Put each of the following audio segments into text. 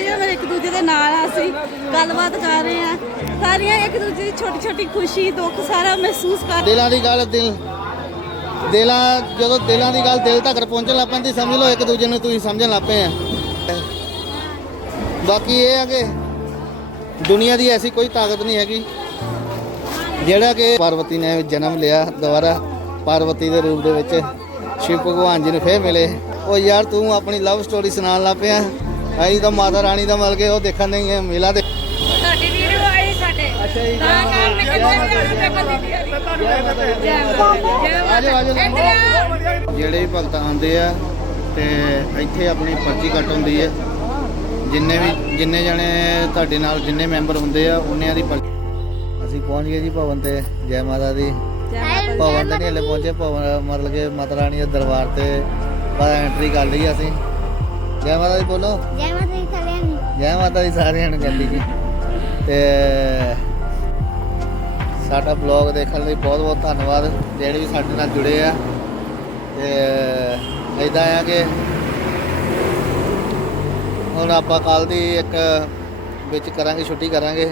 ਜੀ ਮੇਰੇ ਇੱਕ ਦੂਜੇ ਦੇ ਨਾਲ ਆ ਅਸੀਂ ਗੱਲਬਾਤ ਕਰ ਰਹੇ ਆ ਸਾਰੀਆਂ ਇੱਕ ਦੂਜੇ ਦੀ ਛੋਟੀ ਛੋਟੀ ਖੁਸ਼ੀ, ਦੁੱਖ ਸਾਰਾ ਮਹਿਸੂਸ ਕਰ ਦਿਲਾਂ ਦੀ ਗੱਲ ਦਿਲ, ਦਿਲਾਂ, ਜਦੋਂ ਦਿਲਾਂ ਦੀ ਗੱਲ ਦਿਲ ਤੱਕ ਪਹੁੰਚਣ ਲੱਗ ਪੈਂਦੀ, ਸਮਝ ਲਓ ਇੱਕ ਦੂਜੇ ਨੂੰ ਤੁਸੀਂ ਸਮਝਣ ਲੱਗ ਪਏ ਆ। ਬਾਕੀ ਇਹ ਆ ਕਿ ਦੁਨੀਆ ਦੀ ਐਸੀ ਕੋਈ ਤਾਕਤ ਨਹੀਂ ਹੈਗੀ, ਜਿਹੜਾ ਕਿ ਪਾਰਵਤੀ ਨੇ ਜਨਮ ਲਿਆ ਦੁਬਾਰਾ, ਪਾਰਵਤੀ ਦੇ ਰੂਪ ਦੇ ਵਿੱਚ ਸ਼ਿਵ ਭਗਵਾਨ ਜੀ ਨੂੰ ਫੇਰ ਮਿਲੇ। ਉਹ ਯਾਰ ਤੂੰ ਆਪਣੀ ਲਵ ਸਟੋਰੀ ਸੁਣਾਉਣ ਲੱਗ ਪਿਆ। ਅਸੀਂ ਤਾਂ ਮਾਤਾ ਰਾਣੀ ਦਾ ਮਿਲ ਕੇ ਉਹ ਦੇਖਣ ਨਹੀਂ ਹੈ ਮੇਲਾ ਦੇ ਤੁਹਾਡੀ ਵੀਡੀਓ ਆਈ ਸਾਡੇ। ਅੱਛਾ ਜੀ। ਤਾਂ ਆ। ਜਿਹੜੇ ਵੀ ਭਗਤ ਆਉਂਦੇ ਆ ਤੇ ਇੱਥੇ ਆਪਣੀ ਪਰਚੀ ਕੱਟ ਹੁੰਦੀ ਹੈ ਜਿੰਨੇ ਵੀ ਜਿੰਨੇ ਜਣੇ ਤੁਹਾਡੇ ਨਾਲ ਜਿੰਨੇ ਮੈਂਬਰ ਹੁੰਦੇ ਆ ਉਹਨਿਆਂ ਦੀ ਪਰਚੀ ਅਸੀਂ ਪਹੁੰਚ ਗਏ ਜੀ ਭਵਨ ਤੇ ਜੈ ਮਾਤਾ ਦੀ। ਭਵਨ ਤੇ ਨਹੀਂ ਹਲੇ ਪਹੁੰਚੇ ਭਵਨ ਮਤਲਬ ਕਿ ਮਾਤਾ ਰਾਣੀ ਦੇ ਦਰਬਾਰ ਤੇ ਐਂਟਰੀ ਕਰ ਲਈ ਅਸੀਂ। ਜੈ ਮਾਤਾ ਦੀ ਬੋਲੋ। ਜੈ ਮਾਤਾ ਦੀ ਸਾਰਿਆਂ ਨੂੰ। ਜੈ ਮਾਤਾ ਦੀ ਸਾਰਿਆਂ ਨੂੰ ਕਹਿੰਦੀ ਜੀ। ਤੇ ਸਾਡਾ ਬਲੌਗ ਦੇਖਣ ਲਈ ਬਹੁਤ ਬਹੁਤ ਧੰਨਵਾਦ ਜਿਹੜੇ ਵੀ ਸਾਡੇ ਨਾਲ ਜੁੜੇ ਆ। ਤੇ ਇਦਾਂ ਆ ਕਿ ਹੁਣ ਆਪਾਂ ਕੱਲ ਦੀ ਇੱਕ ਵਿੱਚ ਕਰਾਂਗੇ ਛੁੱਟੀ ਕਰਾਂਗੇ।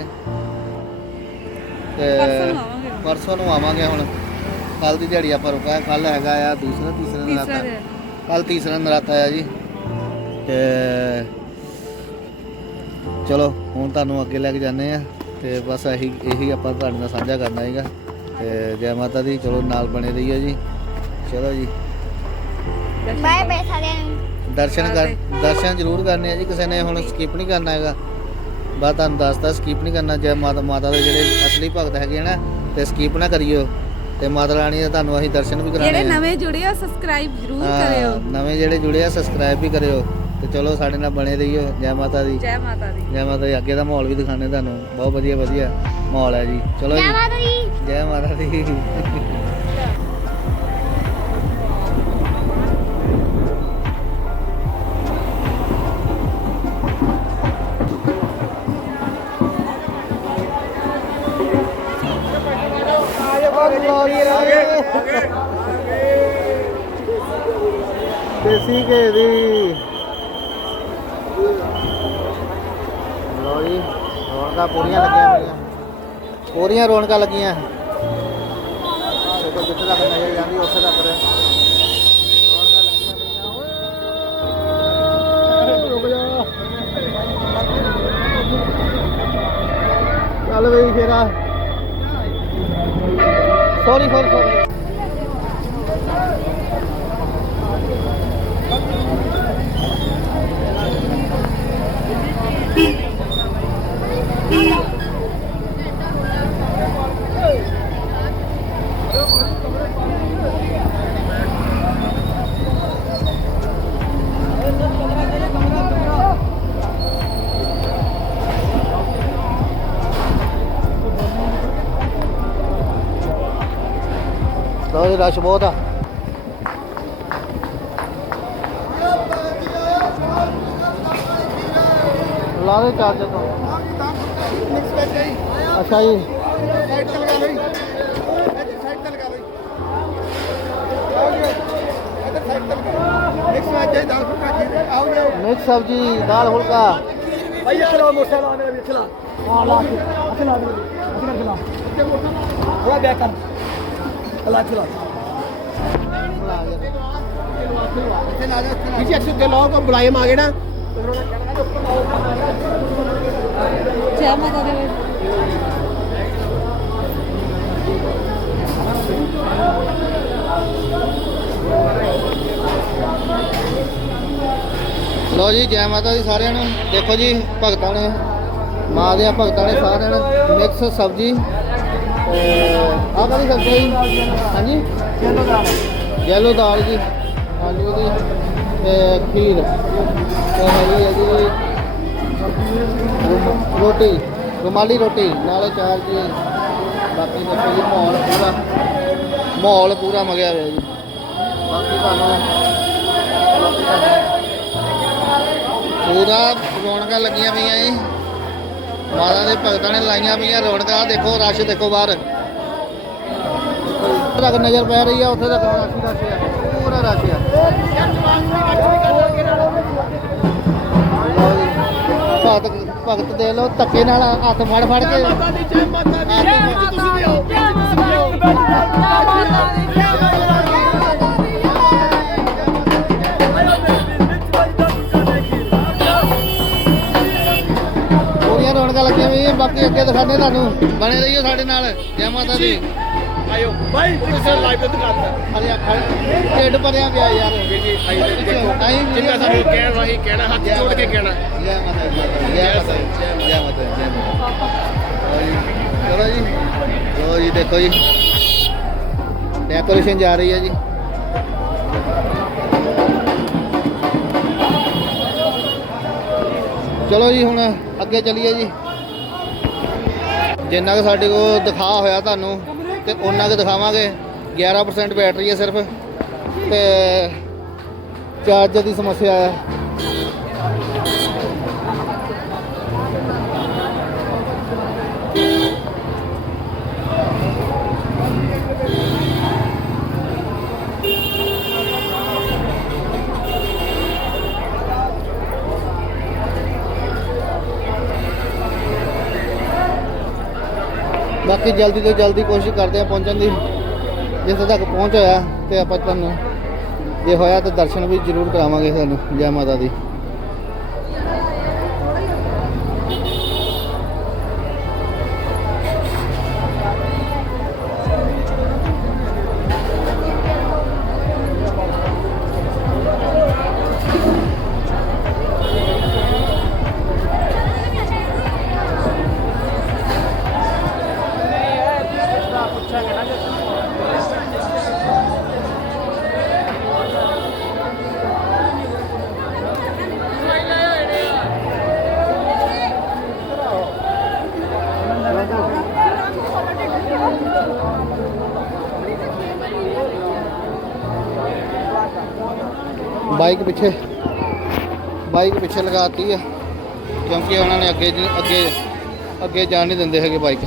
ਤੇ ਪਰਸੋਂ ਨੂੰ ਆਵਾਂਗੇ। ਪਰਸੋਂ ਨੂੰ ਆਵਾਂਗੇ ਹੁਣ। ਕੱਲ ਦੀ ਦਿਹਾੜੀ ਆਪਾਂ ਰੁਕਾ ਕੱਲ ਹੈਗਾ ਆ ਦੂਸਰਾ ਤੀਸਰਾ ਨਰਾਤਾ। ਕੱਲ ਤੀਸਰਾ ਨਰਾਤਾ ਆ ਜੀ। ਤੇ ਚਲੋ ਹੁਣ ਤੁਹਾਨੂੰ ਅੱਗੇ ਲੈ ਕੇ ਜਾਂਦੇ ਆ ਤੇ ਬਸ ਇਹੀ ਇਹੀ ਆਪਾਂ ਤੁਹਾਡੇ ਨਾਲ ਸਾਂਝਾ ਕਰਨਾ ਹੈਗਾ ਤੇ ਜੈ ਮਾਤਾ ਦੀ ਚਲੋ ਨਾਲ ਬਣੇ ਰਹੀਓ ਜੀ। ਚਲੋ ਜੀ। ਬਾਏ ਬਾਏ ਸਾਰਿਆਂ ਨੂੰ। ਦਰਸ਼ਨ ਕਰ ਦਰਸ਼ਨ ਜ਼ਰੂਰ ਕਰਨੇ ਆ ਜੀ ਕਿਸੇ ਨੇ ਹੁਣ ਸਕਿਪ ਨਹੀਂ ਕਰਨਾ ਹੈਗਾ। ਬਸ ਤੁਹਾਨੂੰ ਦੱਸਦਾ ਸਕਿਪ ਨਹੀਂ ਕਰਨਾ ਜੈ ਮਾਤਾ ਮਾਤਾ ਦੇ ਜਿਹੜੇ ਅਸਲੀ ਭਗਤ ਹੈਗੇ ਆ ਨਾ ਤੇ ਸਕਿਪ ਨਾ ਕਰਿਓ। ਤੇ ਮਾਤਾ ਰਾਣੀ ਦੇ ਤੁਹਾਨੂੰ ਅਸੀਂ ਦਰਸ਼ਨ ਵੀ ਕਰਾਣੇ ਜਿਹੜੇ ਨਵੇਂ ਜੁੜੇ ਆ ਸਬਸਕ੍ਰਾਈਬ ਜ਼ਰੂਰ ਕਰਿਓ। ਨਵੇਂ ਜਿਹੜੇ ਜੁੜੇ ਆ ਸਬਸਕ੍ਰਾਈਬ ਵੀ ਕਰਿਓ। ਤੇ ਚਲੋ ਸਾਡੇ ਨਾਲ ਬਣੇ ਰਹੀਓ ਜੈ ਮਾਤਾ ਦੀ। ਜੈ ਮਾਤਾ ਦੀ। ਜੈ ਮਾਤਾ ਦੀ ਅੱਗੇ ਦਾ ਮਾਹੌਲ ਵੀ ਦਿਖਾਣੇ ਤੁਹਾਨੂੰ। ਬਹੁਤ ਵਧੀਆ ਵਧੀਆ ਮਾਹੌਲ ਹੈ ਜੀ। ਚਲੋ ਜੈ। ਜੀ ਮਾਤਾ ਦੀ। ਜੈ ਮਾਤਾ ਦੀ। ਦੇਸੀ ਘੇ ਦੀ। ਲੋ ਜੀ, ਰੌਣਕਾਂ ਪੂਰੀਆਂ ਲੱਗੀਆਂ ਪਈਆਂ ਪੂਰੀਆਂ ਰੌਣਕਾਂ ਲੱਗੀਆਂ। ਦੇਖੋ ਜਿੱਥੇ ਤੱਕ ਨਜ਼ਰ ਜਾਂਦੀ, ਉੱਥੇ ਤੱਕ ਚੱਲ ਬਈ ਫੇਰਾ। ਸੌਰੀ ਸੌਰੀ ਸੌਰੀ ਰਸ਼ ਬਹੁਤ ਆ ਲਾ ਦੇ ਚਾਰਜਰ ਤੋਂ ਅੱਛਾ ਜੀ ਮਿਕਸ ਸਬਜੀ ਦਾਲ ਫੁਲਕਾ ਭਾਈ ਇੱਥੇ ਲਾ ਮੋਟਰਸਾਈਕਲ ਆ ਮੇਰਾ ਵੀ ਇੱਥੇ ਲਾ ਹਾਂ ਲਾ ਕੇ ਇੱਥੇ ਲਾ ਦੇ ਇੱਥੇ ਲਾ ਥੋੜਾ ਬੈਕ ਕਰ ਲਾ ਮਾਗੇ ਨਾ। ਜੈ ਮਾਤਾ ਦੀ। ਲੋ ਜੀ ਜੈ ਮਾਤਾ ਦੀ ਸਾਰਿਆਂ ਨੂੰ। ਦੇਖੋ ਜੀ ਭਗਤਾਂ ਨੇ ਮਾਂ ਦੇ ਭਗਤਾਂ ਨੇ ਸਾਰਿਆਂ ਨੇ ਮਿਕਸ ਸਬਜੀ ਆਹ ਕਾਹਦੀ ਸਬਜ਼ੀ ਹੈ ਜੀ ਹਾਂਜੀ? ਯੈਲੋ ਦਾਲ ਜੀ। ਆਲੂ ਦੀ ਤੇ ਖੀਰ। ਤੇ ਹੈਗੀ ਹੈ ਜੀ ਰੋਟੀ, ਰੁਮਾਲੀ ਰੋਟੀ, ਨਾਲੇ ਚਾਰ ਜੀ। ਬਾਕੀ ਦੇਖੋ ਜੀ ਮਾਹੌਲ ਪੂਰਾ ਮਾਹੌਲ ਪੂਰਾ ਮਗਿਆ ਹੋਇਆ ਜੀ। ਬਾਕੀ ਤੁਹਾਨੂੰ ਪੂਰਾ ਰੌਣਕਾਂ ਲੱਗੀਆਂ ਪਈਆਂ ਜੀ। ਮਾਤਾ ਦੇ ਭਗਤਾਂ ਨੇ ਲਾਈਆਂ ਪਈਆਂ ਰੌਣਕਾਂ। ਦੇਖੋ, ਰਸ਼ ਦੇਖੋ ਬਾਹਰ। ਤੱਕ ਨਜ਼ਰ ਪੈ ਰਹੀ ਆ, ਉੱਥੇ ਤੱਕ ਰਸ਼ ਹੀ ਰਸ਼ ਪੂਰਾ ਰਸ਼ ਆ। ਭਗਤ ਭਗਤ ਦੇ ਲੋ ਧੱਕੇ ਨਾਲ ਹੱਥ ਫੜ ਫੜ ਕੇ। ਮਾਤਾ ਦੀ ਜੈ ਮਾਤਾ ਦੀ ਜੈ ਤੁਸੀਂ ਵੀ ਆਓ ਪੂਰੀਆਂ ਰੌਣਕਾਂ ਲੱਗੀਆਂ ਵੀ ਬਾਕੀ ਅੱਗੇ ਦਿਖਾਉਂਦੇ ਤੁਹਾਨੂੰ। ਬਣੇ ਰਹੀਓ ਸਾਡੇ ਨਾਲ, ਜੈ ਮਾਤਾ ਦੀ। ਆਇਓ। ਭਾਈ ਤੁਸੀਂ ਲਾਈਵ ਤੇ ਦਿਖਾਤਾ ਹਲੇ ਢਿੱਡ ਭਰਿਆ ਪਿਆ ਯਾਰ। ਜੀ ਜੀ ਆਈ ਦੇਖੋ। ਆਈ ਵੀ ਜਿੰਨਾ ਸਾਨੂੰ ਕਹਿਣ ਰਾਹੀਂ ਕਹਿਣਾ ਹੱਥ ਜੋੜ ਕੇ ਕਹਿਣਾ। ਜੈ ਮਾਤਾ ਦੀ ਜੈ ਮਾਤਾ ਦੀ ਜੈ ਮਾਤਾ ਦੀ ਜੈ ਮਾਤਾ ਦੀ। ਚਲੋ ਜੀ ਚਲੋ ਜੀ। ਦੇਖੋ ਜੀ। ਡੈਕੋਰੇਸ਼ਨ ਜਾ ਰਹੀ ਹੈ ਜੀ। ਚਲੋ ਜੀ ਹੁਣ ਅੱਗੇ ਚੱਲੀਏ ਜੀ। ਜਿੰਨਾ ਕਿ ਸਾਡੇ ਕੋਲ ਦਿਖਾ ਹੋਇਆ ਤੁਹਾਨੂੰ ਤੇ ਉਹਨਾਂ ਕੁ ਦਿਖਾਵਾਂਗੇ 11% ਬੈਟਰੀ ਹੈ ਸਿਰਫ ਤੇ ਚਾਰਜਰ ਦੀ ਸਮੱਸਿਆ ਹੈ। ਬਾਕੀ ਜਲਦੀ ਤੋਂ ਜਲਦੀ ਕੋਸ਼ਿਸ਼ ਕਰਦੇ ਆ ਪਹੁੰਚਣ ਦੀ, ਜਿੱਥੇ ਤੱਕ ਪਹੁੰਚ ਹੋਇਆ ਤੇ ਆਪਾਂ ਤੁਹਾਨੂੰ ਜੇ ਹੋਇਆ ਤਾਂ ਦਰਸ਼ਨ ਵੀ ਜ਼ਰੂਰ ਕਰਾਵਾਂਗੇ ਤੁਹਾਨੂੰ, ਜੈ ਮਾਤਾ ਦੀ। ਬਾਈਕ ਪਿੱਛੇ ਬਾਈਕ ਪਿੱਛੇ ਲਗਾਤੀ ਹੈ ਕਿਉਂਕਿ ਉਹਨਾਂ ਨੇ ਅੱਗੇ ਜੀ- ਅੱਗੇ ਅੱਗੇ ਜਾਣ ਨਹੀਂ ਦਿੰਦੇ ਹੈਗੇ ਬਾਈਕ।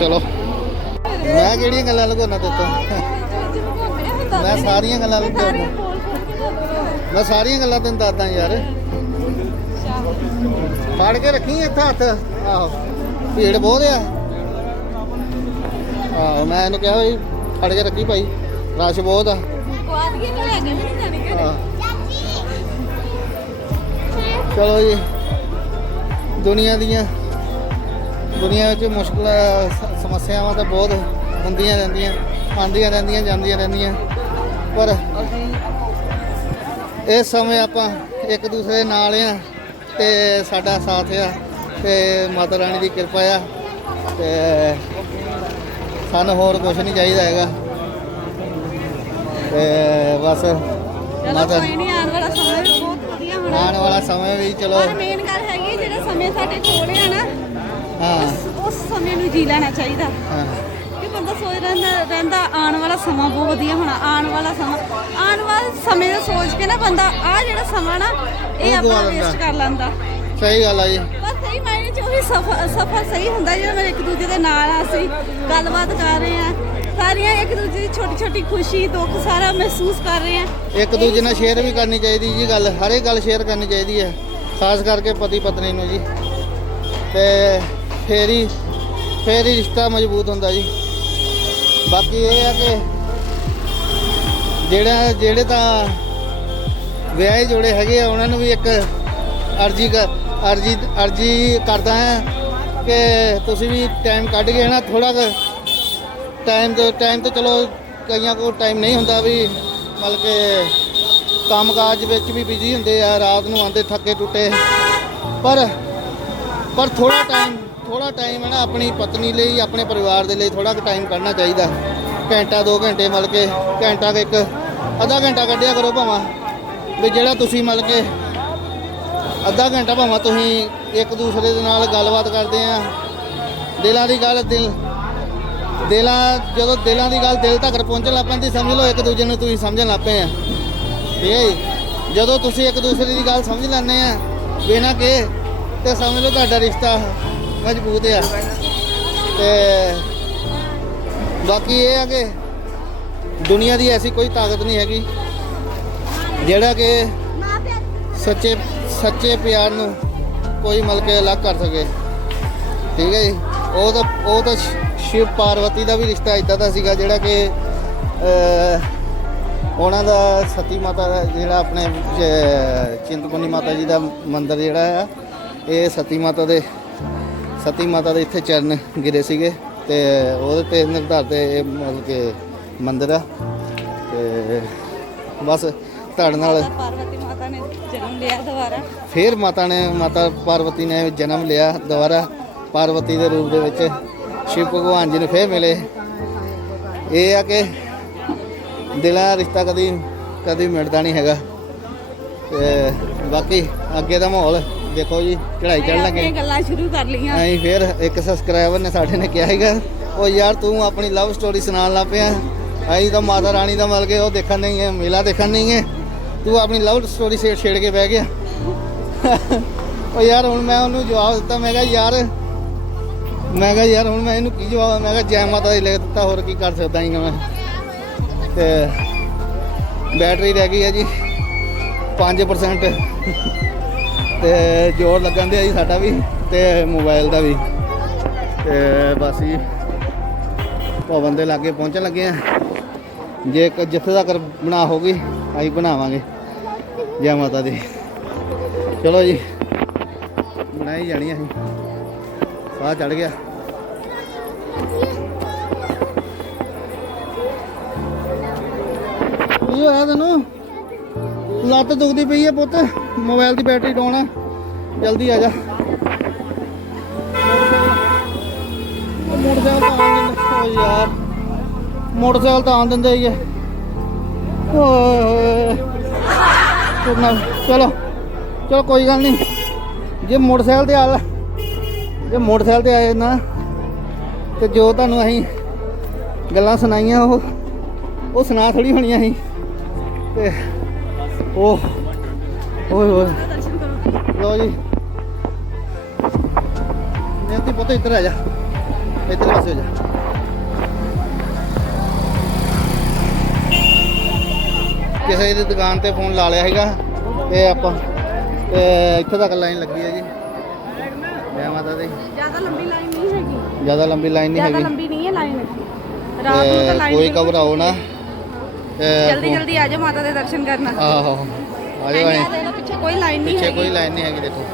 ਚਲੋ, ਮੈਂ ਕਿਹੜੀਆਂ ਗੱਲਾਂ ਲਗਾਉਣਾ ਤੇ ਤੋਂ? ਮੈਂ ਸਾਰੀਆਂ ਗੱਲਾਂ ਲਗਾਉਣਾ ਮੈਂ ਸਾਰੀਆਂ ਗੱਲਾਂ ਤੈਨੂੰ ਦੱਸਦਾ ਯਾਰ। ਫੜ ਕੇ ਰੱਖੀ ਇੱਥੇ ਹੱਥ। ਆਹੋ, ਭੀੜ ਬਹੁਤ ਆ। ਆਹੋ, ਮੈਂ ਇਹਨੂੰ ਕਿਹਾ ਵੀ ਫੜ ਕੇ ਰੱਖੀ ਭਾਈ, ਰਸ਼ ਬਹੁਤ ਆ। ਚਲੋ ਜੀ। ਦੁਨੀਆ ਦੀਆਂ, ਦੁਨੀਆ ਵਿੱਚ ਮੁਸ਼ਕਲਾਂ, ਸਮੱਸਿਆਵਾਂ ਤਾਂ ਬਹੁਤ ਹੁੰਦੀਆਂ ਰਹਿੰਦੀਆਂ, ਆਉਂਦੀਆਂ ਰਹਿੰਦੀਆਂ, ਜਾਂਦੀਆਂ ਰਹਿੰਦੀਆਂ। ਪਰ ਇਸ ਸਮੇਂ ਆਪਾਂ ਇੱਕ ਦੂਸਰੇ ਨਾਲ ਆ ਤੇ ਸਾਡਾ ਸਾਥ ਆ ਤੇ ਮਾਤਾ ਰਾਣੀ ਦੀ ਕਿਰਪਾ ਆ ਤੇ ਸਾਨੂੰ ਹੋਰ ਕੁਝ ਨਹੀਂ ਚਾਹੀਦਾ ਹੈਗਾ। ਤੇ ਬਸ ਮਾਤਾ ਕੋਈ ਨਹੀਂ ਆਉਣ ਵਾਲਾ ਸਮਾਂ ਵੀ ਬਹੁਤ ਵਧੀਆ ਹੋਣਾ। ਆਉਣ ਵਾਲਾ ਸਮਾਂ ਵੀ ਚਲੋ ਪਰ ਮੇਨ ਗੱਲ ਹੈਗੀ ਜਿਹੜਾ ਸਮੇਂ ਸਾਡੇ ਕੋਲ ਆ ਨਾ ਹਾਂ। ਉਸ- ਸਮੇਂ ਨੂੰ ਜੀ ਲੈਣਾ ਚਾਹੀਦਾ। ਹਾਂ। ਕਿ ਬੰਦਾ ਸੋਚ ਰਹਿੰਦਾ ਰਹਿੰਦਾ ਆਉਣ ਵਾਲਾ ਸਮਾਂ ਬਹੁਤ ਵਧੀਆ ਹੋਣਾ ਆਉਣ ਵਾਲਾ ਸਮਾਂ ਆਉਣ ਵਾਲੇ ਸਮੇਂ ਦਾ ਸੋਚ ਕੇ ਨਾ ਬੰਦਾ ਆ ਜਿਹੜਾ ਸਮਾਂ ਨਾ ਇਹ ਆਪਣਾ। ਵੇਸਟ ਕਰ ਲੈਂਦਾ। ਸਹੀ ਗੱਲ ਆ ਜੀ। ਪਰ ਸਹੀ ਮਾਇਨੇ ਚ ਉਹੀ ਸਫਰ ਸਹੀ ਹੁੰਦਾ ਜਦੋਂ ਮੈਂ ਇੱਕ ਦੂਜੇ ਦੇ ਨਾਲ ਆ ਅਸੀਂ ਗੱਲਬਾਤ ਕਰ ਰਹੇ ਆ ਸਾਰੀਆਂ ਇੱਕ ਦੂਜੇ ਦੀ ਛੋਟੀ ਛੋਟੀ ਖੁਸ਼ੀ ਦੁੱਖ ਸਾਰਾ ਮਹਿਸੂਸ ਕਰ ਰਹੇ ਆ ਇੱਕ ਦੂਜੇ ਨਾਲ ਸ਼ੇਅਰ ਵੀ ਕਰਨੀ ਚਾਹੀਦੀ ਜੀ ਗੱਲ ਹਰ ਇੱਕ ਗੱਲ ਸ਼ੇਅਰ ਕਰਨੀ ਚਾਹੀਦੀ ਹੈ ਖਾਸ ਕਰਕੇ ਪਤੀ ਪਤਨੀ ਨੂੰ ਜੀ। ਤੇ ਫੇਰ ਹੀ ਫੇਰ ਹੀ ਰਿਸ਼ਤਾ ਮਜ਼ਬੂਤ ਹੁੰਦਾ ਜੀ। ਬਾਕੀ ਇਹ ਆ ਕਿ ਜਿਹੜਾ ਜਿਹੜੇ ਤਾਂ ਵਿਆਹੇ ਜੋੜੇ ਹੈਗੇ ਆ ਉਹਨਾਂ ਨੂੰ ਵੀ ਇੱਕ ਅਰਜੀ ਅਰਜੀ ਅਰਜੀ ਕਰਦਾ ਹਾਂ ਕਿ ਤੁਸੀਂ ਵੀ ਟਾਈਮ ਕੱਢ ਕੇ ਨਾ ਥੋੜਾ ਟਾਈਮ ਤੇ ਟਾਈਮ ਤੇ ਚਲੋ ਕਈਆਂ ਕੋਲ ਟਾਈਮ ਨਹੀਂ ਹੁੰਦਾ ਵੀ, ਮਤਲਬ ਕਿ ਕੰਮਕਾਜ ਵਿੱਚ ਵੀ ਬਿਜ਼ੀ ਹੁੰਦੇ ਆ, ਰਾਤ ਨੂੰ ਆਉਂਦੇ ਥੱਕੇ ਟੁੱਟੇ। ਪਰ ਪਰ ਥੋੜਾ ਟਾਈਮ ਥੋੜਾ ਟਾਈਮ ਹੈ ਨਾ ਆਪਣੀ ਪਤਨੀ ਲਈ, ਆਪਣੇ ਪਰਿਵਾਰ ਦੇ ਲਈ ਥੋੜਾ ਕੁ ਟਾਈਮ ਕੱਢਣਾ ਚਾਹੀਦਾ। ਘੰਟਾ 2 ਘੰਟੇ ਮਤਲਬ ਕਿ ਘੰਟਾ ਕੁ ਇੱਕ ਅੱਧਾ ਘੰਟਾ ਕੱਢਿਆ ਕਰੋ ਭਾਵਾਂ। ਵੀ ਜਿਹੜਾ ਤੁਸੀਂ ਮਤਲਬ ਕਿ ਅੱਧਾ ਘੰਟਾ ਭਾਵਾਂ ਤੁਸੀਂ ਇੱਕ ਦੂਸਰੇ ਦੇ ਨਾਲ ਗੱਲਬਾਤ ਕਰਦੇ ਆ। ਦਿਲਾਂ ਦੀ ਗੱਲ ਦਿਲ ਦਿਲਾਂ, ਜਦੋਂ ਦਿਲਾਂ ਦੀ ਗੱਲ ਦਿਲ ਤੱਕ ਪਹੁੰਚਣ ਲੱਗ ਪੈਂਦੀ, ਸਮਝ ਲਓ, ਇੱਕ ਦੂਜੇ ਨੂੰ ਤੁਸੀਂ ਸਮਝਣ ਲੱਗ ਪਏ ਆ। ਠੀਕ ਹੈ ਜੀ? ਜਦੋਂ ਤੁਸੀਂ ਇੱਕ ਦੂਸਰੇ ਦੀ ਗੱਲ ਸਮਝ ਲੈਂਦੇ ਆ, ਬਿਨਾਂ ਕਿ, ਤੇ ਸਮਝ ਲਓ ਤੁਹਾਡਾ ਰਿਸ਼ਤਾ ਮਜ਼ਬੂਤ ਆ। ਤੇ ਬਾਕੀ ਇਹ ਆ ਕਿ ਦੁਨੀਆ ਦੀ ਐਸੀ ਕੋਈ ਤਾਕਤ ਨਹੀਂ ਹੈਗੀ, ਜਿਹੜਾ ਕਿ ਸੱਚੇ ਸੱਚੇ ਪਿਆਰ ਨੂੰ ਕੋਈ ਮਿਲ ਕੇ ਅਲੱਗ ਕਰ ਸਕੇ। ਠੀਕ ਹੈ ਜੀ? ਉਹ ਤਾਂ ਉਹ ਤਾਂ ਸ਼ਿਵ ਪਾਰਵਤੀ ਦਾ ਵੀ ਰਿਸ਼ਤਾ ਇਦਾਂ ਦਾ ਸੀਗਾ ਜਿਹੜਾ ਕਿ ਉਹਨਾਂ ਦਾ ਸਤੀ ਮਾਤਾ ਦਾ ਜਿਹੜਾ ਆਪਣੇ ਚਿੰਤਪੁਰਨੀ ਮਾਤਾ ਜੀ ਦਾ ਮੰਦਿਰ ਜਿਹੜਾ ਆ ਇਹ ਸਤੀ ਮਾਤਾ ਦੇ ਸਤੀ ਮਾਤਾ ਦੇ ਇੱਥੇ ਚਰਨ ਗਿਰੇ ਸੀਗੇ ਤੇ ਉਹਦੇ ਤੇ ਨਿਰਧਾਰ ਤੇ ਇਹ ਮਤਲਬ ਕਿ ਮੰਦਿਰ ਆ। ਤੇ ਬਸ ਤੁਹਾਡੇ ਨਾਲ ਪਾਰਵਤੀ ਮਾਤਾ ਨੇ ਜਨਮ ਲਿਆ ਦੁਬਾਰਾ। ਫਿਰ ਮਾਤਾ ਨੇ ਮਾਤਾ ਪਾਰਵਤੀ ਨੇ ਜਨਮ ਲਿਆ ਦੁਬਾਰਾ। ਪਾਰਵਤੀ ਦੇ ਰੂਪ ਦੇ ਵਿੱਚ ਸ਼ਿਵ ਭਗਵਾਨ ਜੀ ਨੂੰ ਫਿਰ ਮਿਲੇ। ਇਹ ਆ ਕਿ ਦਿਲਾਂ ਦਾ ਰਿਸ਼ਤਾ ਕਦੀ ਕਦੀ ਮਿਟਦਾ ਨਹੀਂ ਹੈਗਾ। ਤੇ ਬਾਕੀ ਅੱਗੇ ਦਾ ਮਾਹੌਲ ਦੇਖੋ ਜੀ ਚੜਾਈ ਚੜਨ ਲੱਗੇ। ਗੱਲਾਂ ਸ਼ੁਰੂ ਕਰ ਲਈਆਂ। ਅਸੀਂ ਫਿਰ ਇੱਕ ਸਬਸਕ੍ਰਾਈਬਰ ਨੇ ਸਾਡੇ ਨੇ ਕਿਹਾ ਹੈਗਾ ਉਹ ਯਾਰ ਤੂੰ ਆਪਣੀ ਲਵ ਸਟੋਰੀ ਸੁਣਾਉਣ ਲੱਗ ਪਿਆ। ਅਸੀਂ ਤਾਂ ਮਾਤਾ ਰਾਣੀ ਦਾ ਮਿਲ ਕੇ ਉਹ ਦੇਖਣ ਨਹੀਂ ਹੈ ਮੇਲਾ ਦੇਖਣ ਨਹੀਂ ਹੈ ਤੂੰ ਆਪਣੀ ਲਵ ਸਟੋਰੀ ਛੇੜ ਛੇੜ ਕੇ ਬਹਿ ਗਿਆ। ਉਹ ਯਾਰ ਹੁਣ ਮੈਂ ਉਹਨੂੰ ਜਵਾਬ ਦਿੱਤਾ ਮੈਂ ਕਿਹਾ ਯਾਰ ਮੈਂ ਕਿਹਾ ਯਾਰ ਹੁਣ ਮੈਂ ਇਹਨੂੰ ਕੀ ਜਵਾਬ ਮੈਂ ਕਿਹਾ ਜੈ ਮਾਤਾ ਦੀ ਲਿਖ ਦਿੱਤਾ, ਹੋਰ ਕੀ ਕਰ ਸਕਦਾ ਹਾਂ ਮੈਂ। ਤੇ ਬੈਟਰੀ ਰਹਿ ਗਈ ਹੈ ਜੀ 5% ਤੇ ਜੋਰ ਲੱਗਣ ਦੇ ਜੀ ਸਾਡਾ ਵੀ, ਤੇ ਮੋਬਾਈਲ ਦਾ ਵੀ। ਤੇ ਬਸ ਜੀ, ਭਵਨ ਦੇ ਲਾਗੇ ਪਹੁੰਚਣ ਲੱਗੇ ਆ। ਜੇ ਜਿੱਥੇ ਤੱਕ ਬਣਾ ਹੋਗੀ ਅਸੀਂ ਬਣਾਵਾਂਗੇ, ਜੈ ਮਾਤਾ ਦੀ। ਚਲੋ ਜੀ, ਬਣਾਈ ਜਾਣੀ ਅਸੀਂ। ਸਾਹ ਚੜ ਗਿਆ। ਕੀ ਹੋਇਆ ਤੈਨੂੰ? ਲੱਤ ਦੁਖਦੀ ਪਈ ਹੈ ਪੁੱਤ। ਮੋਬਾਈਲ ਦੀ ਬੈਟਰੀ ਡਾਊਨ ਆ। ਜਲਦੀ ਆ ਜਾ। ਮੋਟਰਸਾਈਕਲ ਤਾਂ ਆਉਣ ਦਿੰਦੇ ਯਾਰ। ਮੋਟਰਸਾਈਕਲ ਤਾਂ ਆਉਣ ਦਿੰਦੇ ਹੀ ਆ। ਓਏ। ਚਲੋ। ਚਲੋ ਕੋਈ ਗੱਲ ਨਹੀਂ। ਜੇ ਮੋਟਰਸਾਈਕਲ ਤੇ ਆ ਲੈ। ਜੇ ਮੋਟਰਸਾਈਕਲ ਤੇ ਆਏ ਨਾ। ਤੇ ਜੋ ਤੁਹਾਨੂੰ ਅਸੀਂ ਗੱਲਾਂ ਸੁਣਾਈਆਂ ਉਹ ਉਹ ਸੁਣਾ ਥੋੜੀ ਹੋਣੀਆਂ ਸੀ ਤੇ ਉਹ, ਓਏ ਹੋਏ। ਲੋ ਜੀ। ਨਿਯੰਤੀ ਪੁੱਤ, ਇੱਧਰ ਆ ਜਾ। ਇੱਧਰ ਪਾਸੇ ਹੋ ਜਾ। ਕਿਸੇ ਦੀ ਦੁਕਾਨ ਤੇ ਫੋਨ ਲਾ ਲਿਆ ਹੈਗਾ ਤੇ ਆਪਾਂ, ਤੇ ਇੱਥੇ ਤੱਕ ਲਾਈਨ ਲੱਗੀ ਹੈ ਜੀ। ਜੈ ਮਾਤਾ ਦੀ। ਜ਼ਿਆਦਾ ਲੰਬੀ ਲਾਈਨ ਜ਼ਿਆਦਾ ਲੰਬੀ ਲਾਈਨ ਨਹੀਂ ਜ਼ਿਆਦਾ ਹੈਗੀ। ਲੰਬੀ ਨਹੀਂ ਹੈ ਲਾਈਨ। ਰਾਤ ਨੂੰ ਤਾਂ ਲਾਈਨ ਕੋਈ ਘਬਰਾਓ ਨਾ। ਜਲਦੀ ਜਲਦੀ ਆ ਜਾਓ ਮਾਤਾ ਦੇ ਦਰਸ਼ਨ ਕਰਨ। ਆਹੋ। ਆ ਜਾਓ ਐਂ ਪਿੱਛੇ ਕੋਈ ਲਾਈਨ ਨਹੀਂ ਪਿੱਛੇ ਕੋਈ ਲਾਈਨ ਨਹੀਂ ਹੈਗੀ ਦੇਖੋ।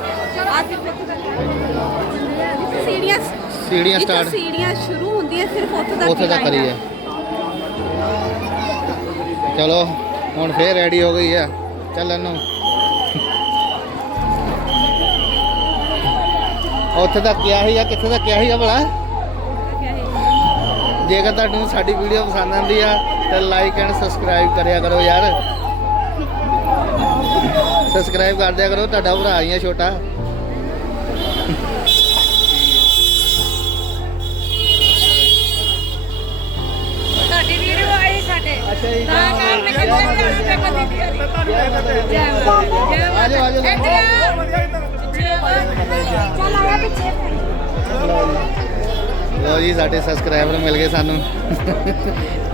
ਆ ਸਿਰਫ ਸੀੜੀਆਂ ਸੀੜੀਆਂ ਸਟਾਰਟ ਸੀੜੀਆਂ ਸ਼ੁਰੂ ਹੁੰਦੀਆਂ ਸਿਰਫ ਉੱਥੇ ਤੱਕ ਉੱਥੇ ਹੀ ਤੱਕ ਕਰੀ ਹੈ। ਚਲੋ ਹੁਣ ਫੇਰ ਰੈਡੀ ਹੋ ਗਈ ਆ ਚੱਲਣ ਨੂੰ। ਉੱਥੇ ਤੱਕ ਕਿਹਾ ਸੀ ਆ ਕਿੱਥੇ ਤੱਕ ਕਿਹਾ ਸੀ ਆ ਭਲਾ? ਜੇਕਰ ਤੁਹਾਨੂੰ ਸਾਡੀ ਵੀਡੀਓ ਪਸੰਦ ਆਉਂਦੀ ਆ ਤਾਂ ਲਾਈਕ ਐਂਡ ਸਬਸਕ੍ਰਾਈਬ ਕਰਿਆ ਕਰੋ ਯਾਰ। ਸਬਸਕ੍ਰਾਈਬ ਕਰ ਦਿਆ ਕਰੋ ਤੁਹਾਡਾ ਭਰਾ ਹੀ ਆ ਛੋਟਾ। ਸਾਡੀ ਵੀਡੀਓ ਆਈ ਸਾਡੇ। ਤਾਂ ਕਰ ਮੈਂ ਕਿਹਾ ਮੈਂ ਕਦੀ ਦੀ। ਜੈ ਮਾਤਾ ਜੈ ਆ ਜਾਓ ਆ ਜਾਓ ਚੱਲ ਆਇਆ ਪਿੱਛੇ। ਲੋ ਜੀ ਸਾਡੇ ਸਬਸਕ੍ਰਾਈਬਰ ਮਿਲ ਗਏ ਸਾਨੂੰ।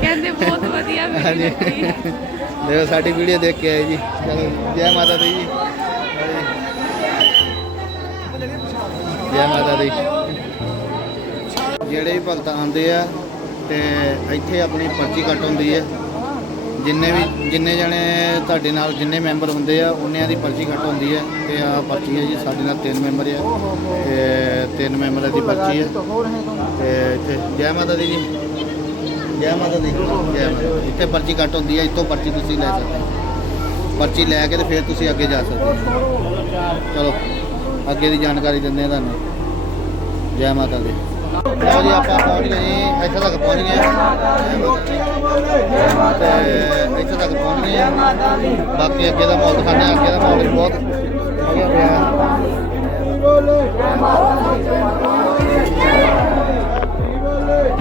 ਕਹਿੰਦੇ ਬਹੁਤ ਵਧੀਆ ਹਾਂਜੀ। ਦੇਖੋ ਸਾਡੀ ਵੀਡੀਓ ਦੇਖ ਕੇ ਆਏ ਜੀ। ਚਲੋ ਜੈ ਮਾਤਾ ਦੀ ਜੀ। ਜੈ ਮਾਤਾ ਦੀ। ਜਿਹੜੇ ਵੀ ਭਗਤ ਆਉਂਦੇ ਆ ਤੇ ਇੱਥੇ ਆਪਣੀ ਪਰਚੀ ਕੱਟ ਹੁੰਦੀ ਹੈ ਜਿੰਨੇ ਵੀ ਜਿੰਨੇ ਜਣੇ ਤੁਹਾਡੇ ਨਾਲ ਜਿੰਨੇ ਮੈਂਬਰ ਹੁੰਦੇ ਆ ਉਹਨਿਆਂ ਦੀ ਪਰਚੀ ਕੱਟ ਹੁੰਦੀ ਹੈ ਤੇ ਆ ਪਰਚੀ ਹੈ ਜੀ ਸਾਡੇ ਨਾਲ ਤਿੰਨ ਮੈਂਬਰ ਆ। ਤੇ ਤਿੰਨ ਮੈਂਬਰਾਂ ਦੀ ਪਰਚੀ ਹੈ ਤੇ ਇੱਥੇ ਜੈ ਮਾਤਾ ਦੀ ਜੀ। ਜੈ ਮਾਤਾ ਦੀ। ਜੈ ਮਾਤਾ ਦੀ। ਇੱਥੇ ਪਰਚੀ ਕੱਟ ਹੁੰਦੀ ਹੈ ਇੱਥੋਂ ਪਰਚੀ ਤੁਸੀਂ ਲੈ ਸਕਦੇ ਹੋ। ਪਰਚੀ ਲੈ ਕੇ ਤੇ ਫਿਰ ਤੁਸੀਂ ਅੱਗੇ ਜਾ ਸਕਦੇ ਹੋ। ਚਲੋ, ਅੱਗੇ ਦੀ ਜਾਣਕਾਰੀ ਦਿੰਦੇ ਆ ਤੁਹਾਨੂੰ। ਜੈ ਮਾਤਾ ਦੀ। ਲਓ ਜੀ, ਆਪਾਂ ਪਹੁੰਚ ਗਏ ਜੀ, ਇੱਥੇ ਤੱਕ ਪਹੁੰਚ ਗਏ। ਹਾਂ। ਤੇ ਇੱਥੇ ਤੱਕ ਪਹੁੰਚ ਗਏ। ਹਾਂ। ਬਾਕੀ ਅੱਗੇ ਦਾ ਮਾਹੌਲ ਦਿਖਾਉਂਦੇ ਹਾਂ, ਅੱਗੇ ਦਾ ਮਾਹੌਲ ਵੀ ਬਹੁਤ ਵਧੀਆ ਪਿਆ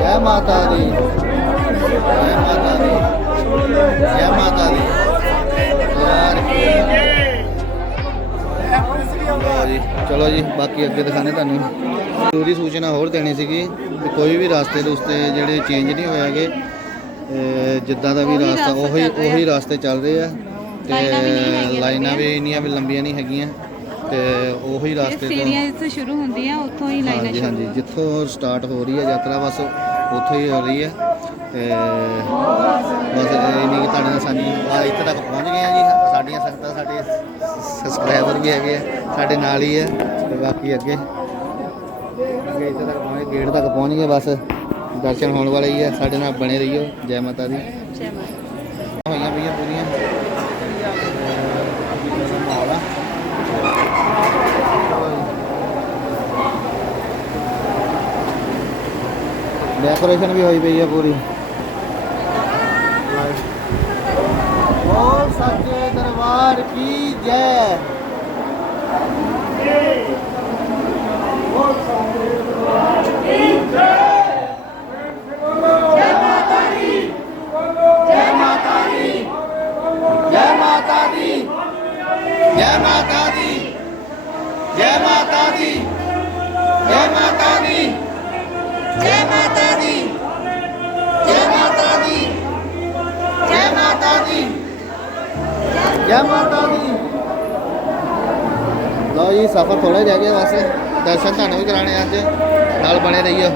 ਜੈ ਮਾਤਾ ਦੀ। ਜੈ ਮਾਤਾ ਦੀ। ਜੈ ਮਾਤਾ ਦੀ। ਜੀ ਚਲੋ ਜੀ ਬਾਕੀ ਅੱਗੇ ਦਿਖਾਣੇ ਤੁਹਾਨੂੰ। ਜ਼ਰੂਰੀ ਸੂਚਨਾ ਹੋਰ ਦੇਣੀ ਸੀਗੀ ਵੀ ਕੋਈ ਵੀ ਰਾਸਤੇ ਦੇ ਉਸਤੇ ਜਿਹੜੇ ਚੇਂਜ ਨਹੀਂ ਹੋਏ ਹੈਗੇ ਜਿੱਦਾਂ ਦਾ ਵੀ ਰਾਸਤਾ ਉਹੀ। ਉਹੀ ਰਾਸਤੇ ਚੱਲ ਰਹੇ ਆ ਤੇ ਲਾਈਨਾਂ ਵੀ ਇੰਨੀਆਂ ਵੀ ਲੰਬੀਆਂ ਨਹੀਂ ਹੈਗੀਆਂ ਤੇ ਉਹੀ ਰਸਤੇ ਤੋਂ ਸੀੜੀਆਂ ਜਿੱਥੇ ਸ਼ੁਰੂ ਹੁੰਦੀਆਂ ਉੱਥੋਂ ਹੀ ਲਾਈਨਾਂ ਹਾਂਜੀ ਸ਼ੁਰੂ ਹਾਂਜੀ ਜਿੱਥੋਂ ਸਟਾਰਟ ਹੋ ਰਹੀ ਹੈ ਯਾਤਰਾ ਬਸ ਉੱਥੋਂ ਹੀ ਹੋ ਰਹੀ ਹੈ। ਤੇ ਬਸ ਇਹ ਨਹੀਂ ਕਿ ਤੁਹਾਡੇ ਨਾਲ ਸਾਂਝੀ ਆ ਇੱਥੇ ਤੱਕ ਪਹੁੰਚ ਗਏ ਆ ਜੀ। ਸਾਡੀਆਂ ਸੰਗਤਾਂ ਸਾਡੇ ਸਬਸਕ੍ਰਾਈਬਰ ਵੀ ਹੈਗੇ ਆ ਸਾਡੇ ਨਾਲ ਹੀ ਹੈ ਤੇ ਬਾਕੀ ਅੱਗੇ ਅੱਗੇ ਇੱਥੇ ਤੱਕ ਪਹੁੰਚ ਗੇਟ ਤੱਕ ਪਹੁੰਚ ਗਏ ਬਸ ਦਰਸ਼ਨ ਹੋਣ ਵਾਲੇ ਹੀ ਆ। ਸਾਡੇ ਨਾਲ ਬਣੇ ਰਹੀਓ। ਜੈ ਮਾਤਾ ਦੀ। ਜੈ ਮਾਤਾ ਹੋਈਆਂ ਪਈਆਂ ਪੂਰੀਆਂ ਮਾਹੌਲ ਆ ਡੈਕੋਰੇਸ਼ਨ ਵੀ ਹੋਈ ਪਈ ਹੈ ਪੂਰੀ। ਬੋਲ ਸੱਚੇ ਦਰਬਾਰ ਕੀ ਜੈ? ਜੈ ਜੈ ਮਾਤਾ ਦੀ। ਲਓ ਜੀ ਸਫ਼ਰ ਥੋੜਾ ਰਹਿ ਗਿਆ ਬਸ। ਦਰਸ਼ਨ ਤੁਹਾਨੂੰ ਵੀ ਕਰਾਣੇ ਅੱਜ। ਨਾਲ ਬਣੇ ਰਹੀਓ।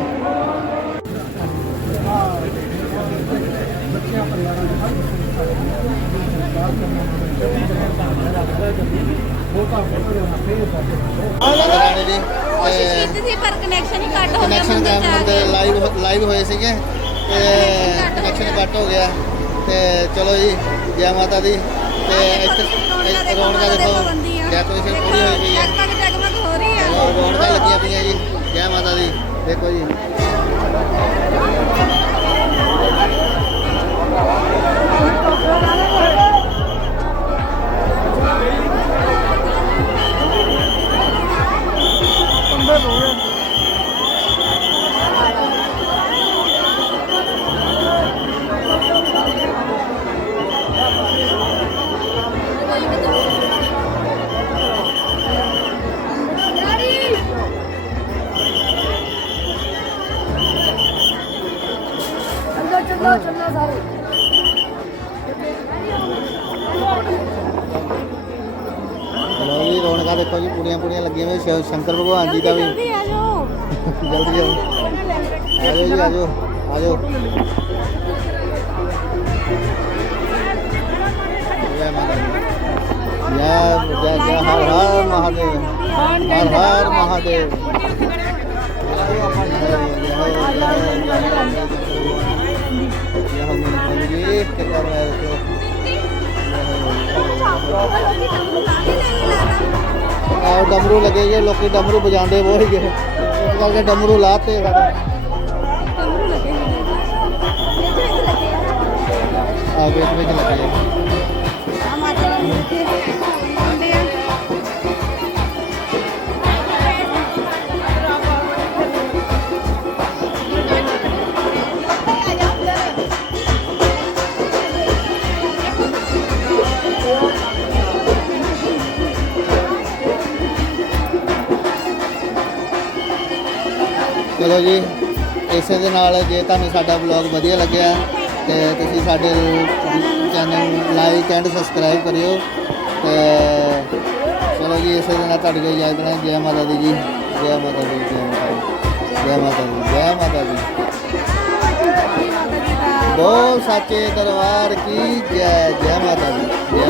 ਕਰਾਣੇ ਜੀ। ਕੋਸ਼ਿਸ਼ ਤੇ ਕੀਤੀ ਸੀ ਪਰ ਕਨੈਕਸ਼ਨ ਹੀ ਕੱਟ ਹੋ ਗਿਆ ਕਨੈਕਸ਼ਨ ਮੰਦਿਰ ਕੰਮ ਜਾ ਹੁੰਦੇ ਕੇ। ਲਾਈਵ ਲਾਈਵ ਹੋਏ ਸੀਗੇ। ਤੇ ਕਨੈਕਸ਼ਨ ਕੱਟ ਹੋ ਗਿਆ। ਤੇ ਚਲੋ ਜੀ ਜੈ ਮਾਤਾ ਦੀ। ਤੇ ਇੱਥੇ ਇੱਥੇ ਰੌਣਕਾਂ ਦੇਖੋ ਡੈਕੋਰੇਸ਼ਨ ਪੂਰੀ ਹੋਈ ਪਈ ਹੈ ਜਗਮਗ ਜਗਮਗ ਹੋ ਰਹੀ ਹੈ ਰੌਣਕਾਂ ਲੱਗੀਆਂ ਪਈਆਂ ਜੀ। ਜੈ ਮਾਤਾ ਦੀ। ਦੇਖੋ ਜੀ। ਚਲੋ ਜਲਦੀ ਜਲਦੀ ਆ ਜਾਓ ਜਲਦੀ ਆਓ ਆ ਜਾਓ ਜੀ ਆ ਜਾਓ ਆ ਜਾਓ ਜੈ ਮਾਤਾ ਜੈ ਜੈ ਜੈ ਹਰ ਹਰ ਮਹਾਦੇਵ ਹਰ ਹਰ ਮਹਾਦੇਵ kita ਕੀ ਕਰ ਰਹੇ ਹੋ ਆ ਡਮਰੂ ਲੱਗੇ ਜੇ ਲੋਕੀ ਡਮਰੂ ਵਜਾਉਂਦੇ ਬਹੁਤ ਹੀ ਗਏ ਇਸ ਕਰਕੇ ਡਮਰੂ ਲਾਤੇ ਸਾਡੇ। ਆ ਵਿੱਚ ਵਿੱਚ ਲੱਗੇ। ਆ ਚਲੋ ਜੀ। ਇਸੇ ਦੇ ਨਾਲ ਜੇ ਤੁਹਾਨੂੰ ਸਾਡਾ ਵਲੌਗ ਵਧੀਆ ਲੱਗਿਆ ਤੇ ਤੁਸੀਂ ਸਾਡੇ ਚੈਨਲ ਨੂੰ ਲਾਈਕ ਐਂਡ ਸਬਸਕ੍ਰਾਈਬ ਕਰਿਓ। ਤੇ ਚਲੋ ਜੀ, ਇਸੇ ਦੇ ਨਾਲ ਤੁਹਾਡੀ ਕੋਈ ਯਾਦ ਕਰਾਂ ਜੈ ਮਾਤਾ ਦੀ ਜੀ। ਜੈ ਮਾਤਾ ਦੀ, ਜੈ ਮਾਤਾ ਦੀ, ਜੈ ਮਾਤਾ ਦੀ, ਜੈ ਮਾਤਾ ਦੀ। ਬੋਲ ਸੱਚੇ ਦਰਬਾਰ ਕੀ ਜੈ ਜੈ ਮਾਤਾ ਦੀ, ਜੈ